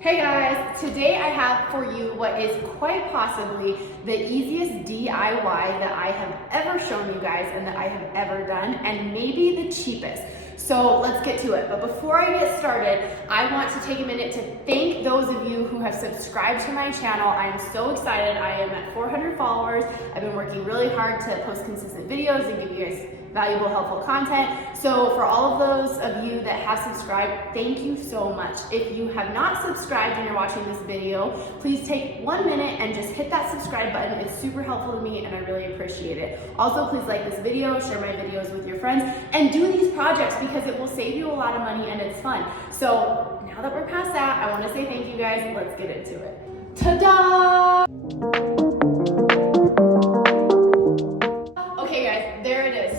Hey guys, today I have for you what is quite possibly the easiest DIY that I have ever shown you guys and that I have ever done, and maybe the cheapest. So let's get to it. But before I get started, I want to take a minute to thank those of you who have subscribed to my channel. I am so excited. I am at 400 followers. I've been working really hard to post consistent videos and give you guys valuable, helpful content. So for all of those of you that have subscribed, thank you so much. If you have not subscribed and you're watching this video, please take 1 minute and just hit that subscribe button. It's super helpful to me and I really appreciate it. Also, please like this video, share my videos with your friends, and do these projects because it will save you a lot of money and it's fun. So now that we're past that, I want to say thank you guys. Let's get into it. Ta-da!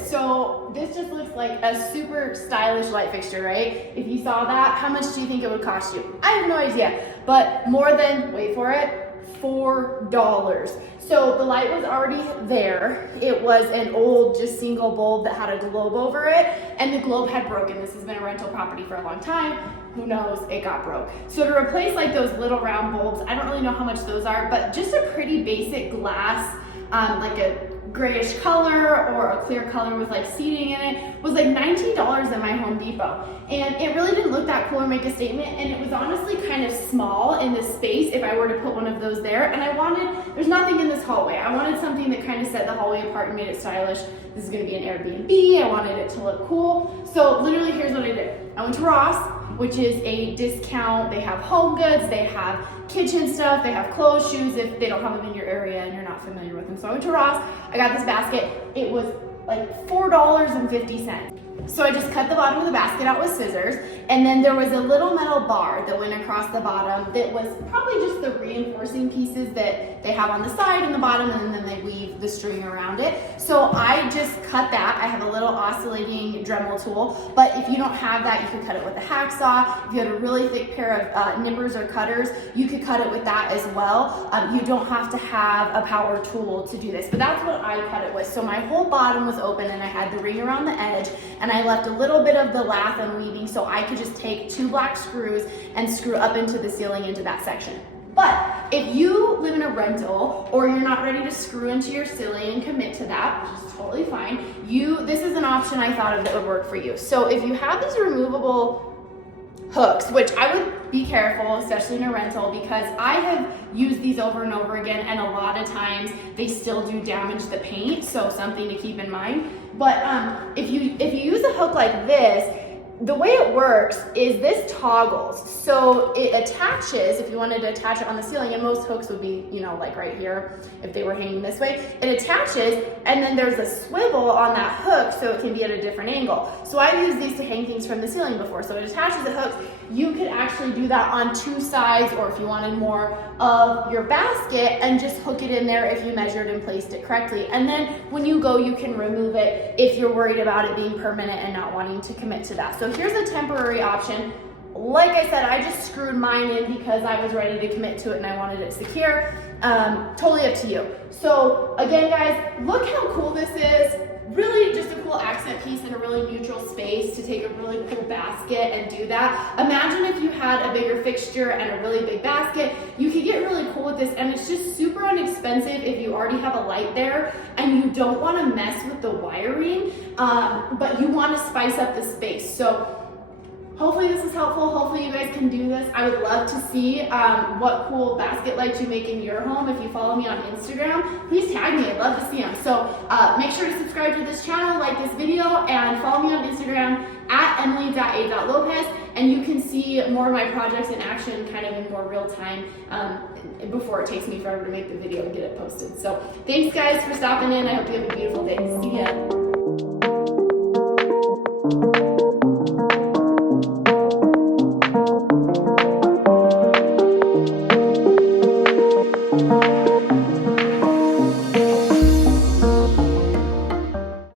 So this just looks like a super stylish light fixture, right? If you saw that, how much do you think it would cost you? I have no idea, but more than, wait for it, $4. So the light was already there. It was an old, just single bulb that had a globe over it, and the globe had broken. This has been a rental property for a long time. Who knows, it got broke. So to replace like those little round bulbs, I don't really know how much those are, but just a pretty basic glass, like a grayish color or a clear color with like seating in it, was like $19 at my Home Depot. And it really didn't look that cool or make a statement, and it was honestly kind of small in this space if I were to put one of those there. And I wanted, there's nothing in this hallway. I wanted something that kind of set the hallway apart and made it stylish. This is gonna be an Airbnb. I wanted it to look cool. So literally here's what I did. I went to Ross, which is a discount. They have home goods, they have kitchen stuff, they have clothes, shoes if they don't have them in your area and you're not familiar with them. So I went to Ross, I got this basket. It was like $4.50. So I just cut the bottom of the basket out with scissors, and then there was a little metal bar that went across the bottom that was probably just the reinforcing pieces that they have on the side and the bottom, and then they weave the string around it. So I just cut that. I have a little oscillating Dremel tool, but if you don't have that, you could cut it with a hacksaw. If you had a really thick pair of nippers or cutters, you could cut it with that as well. You don't have to have a power tool to do this, but that's what I cut it with. So my whole bottom was open and I had the ring around the edge, and I left a little bit of the lath unweaving so I could just take 2 black screws and screw up into the ceiling into that section. But if you live in a rental or you're not ready to screw into your ceiling and commit to that, which is totally fine, this is an option I thought of that would work for you. So if you have these removable hooks, which I would be careful, especially in a rental, because I have used these over and over again, and a lot of times they still do damage the paint, so something to keep in mind. But if you use a hook like this, the way it works is this toggles. So it attaches, if you wanted to attach it on the ceiling, and most hooks would be, you know, like right here, if they were hanging this way, it attaches, and then there's a swivel on that hook so it can be at a different angle. So I've used these to hang things from the ceiling before. So it attaches the hooks. You could actually do that on 2 sides, or if you wanted more of your basket, and just hook it in there if you measured and placed it correctly. And then when you go, you can remove it if you're worried about it being permanent and not wanting to commit to that. So here's a temporary option. Like I said, I just screwed mine in because I was ready to commit to it and I wanted it secure. Totally up to you. So again, guys, look how cool this is. Really just a cool accent piece in a really neutral space to take a really cool basket and do that. Imagine if you had a bigger fixture and a really big basket. You could get really cool with this, and it's just super inexpensive if you already have a light there and you don't want to mess with the wiring, but you want to spice up the space. So hopefully this is helpful. Hopefully you guys can do this. I would love to see what cool basket lights you make in your home. If you follow me on Instagram, please tag me. I'd love to see them. So make sure to subscribe to this channel, like this video, and follow me on Instagram at emily.a.lopez, and you can see more of my projects in action kind of in more real time before it takes me forever to make the video and get it posted. So thanks guys for stopping in. I hope you have a beautiful day. See ya.